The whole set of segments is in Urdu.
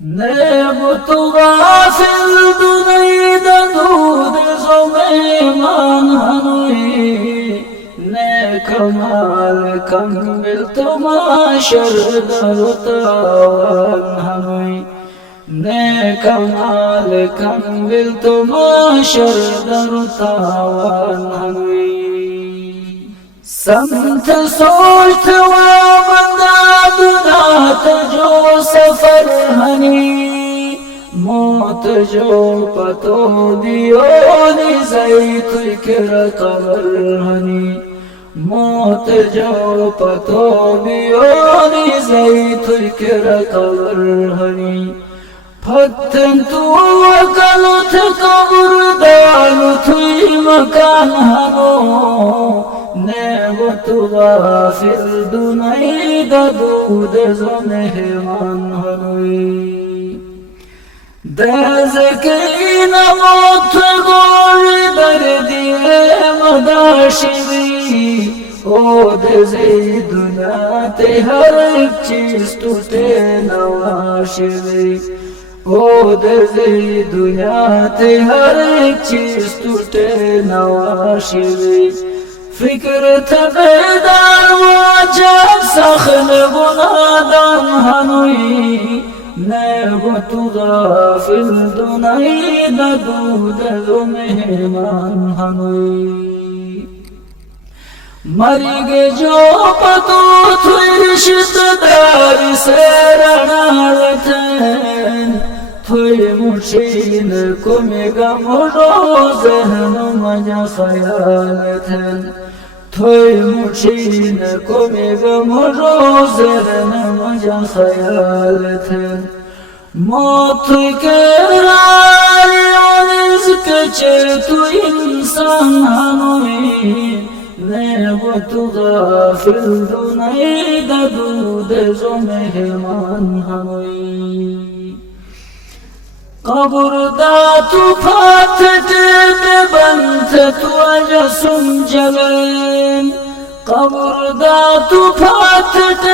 نبت غافل دنيد دود زمان هنوي نكمال كملت ما شردر تاوان هنوي نكمال كملت ما شردر تاوان هنوي سمت سوچت ومندادنا تجو سفر ہنی موت جو پتو دیونی زیت کر قبر ہنی موت جو پتو دیونی زیت کر قبر ہنی فتن تو وکلت قبر دانت مکان ہنو نعمت غافل دنائی دود زمہمان ہنوی دزکین موت گوری دردی مداشوی او دزی دنیا تے ہر ایک چیز ٹوٹے نواشوی او دزی دنیا تے ہر ایک چیز ٹوٹے نواشوی فکر تبدار واجب سخن بنادم هنوی نبت غافل دنائی دود مہمان ہنوی مرگ جو پتو تھوئی رشتہ دار سے رنالتن تھوئی مشین کمی غم رو ذہن مجا خیالتن تھوئی مشین کمی غم رو ذہن مجا خیالتن موت کے رائی رزق چر تو انسان ہنوی نعمت غافل دنائی دود زو مہمان ہنوی قبر دا تو پاتت ببنت تو جسم جلن قبر دا تو پاتت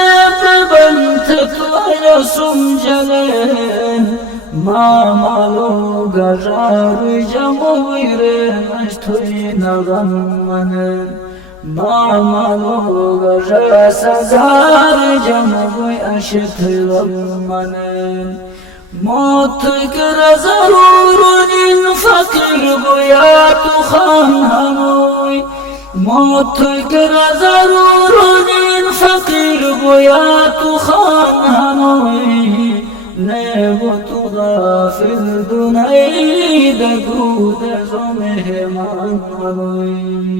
ببنت تو جسم جلن ما مالو گرار جمویر نشتوی نغم منن ما مالو گرار سزار جموی اشت غم منن موت کر ضرور ان فقیر گویا تو خان ہنوی موت کر ضرور ان فقیر گویا تو خان ہنوی نعمت غافل دنائی دود زو مہمان ہنوی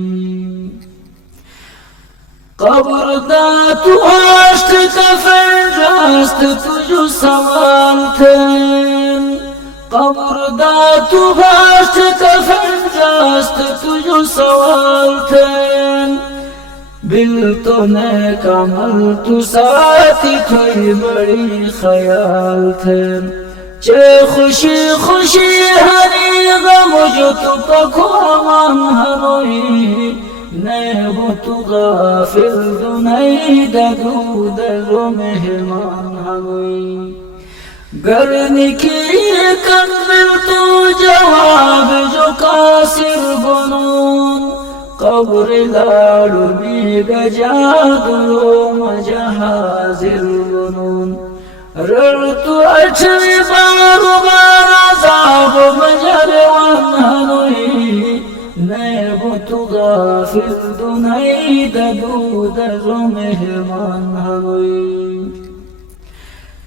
قبر دا تو آشت کفن راست تجو سوال تھن قبر دا تو آشت کفن راست تجو سوال تھن بل تو نیک عمل تو ساتھی تھوئی بڑی خیال تھن چے خوشی خوشی ہری غم جو تو پکو امان ہنوی نعمت غافل دنائی دود زو مہمان ہنوی گرنی کی کمل تو جواب جو قاصر بنون قبر لاڑو بیگ جادو مجا حاضر بنون رڑتو اچھوی بارو بار عذاب مجروان ہنوی نعمت غافل دنائی دود زو مہمان ہنوی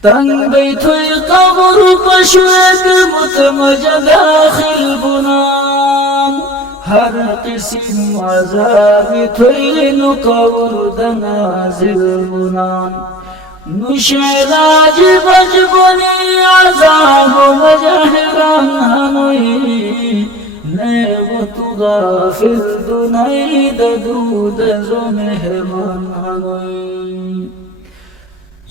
تنگ بیتوی قبر پشوید متمجا داخل بنان ہر قسم عذاب توی نو قبر دنازل بنان نشعلاج بجبنی عذاب مجہران ہنوی نعمت غافل دنائی دود زو مہمان ہنوی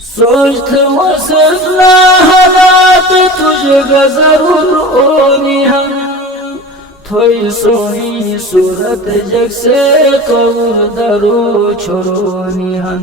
سوچت وصفنا حالات تجھے ضرور ہونی ہم تھوئی سونی صورت جگ سے قبر درو چھوڑونی ہم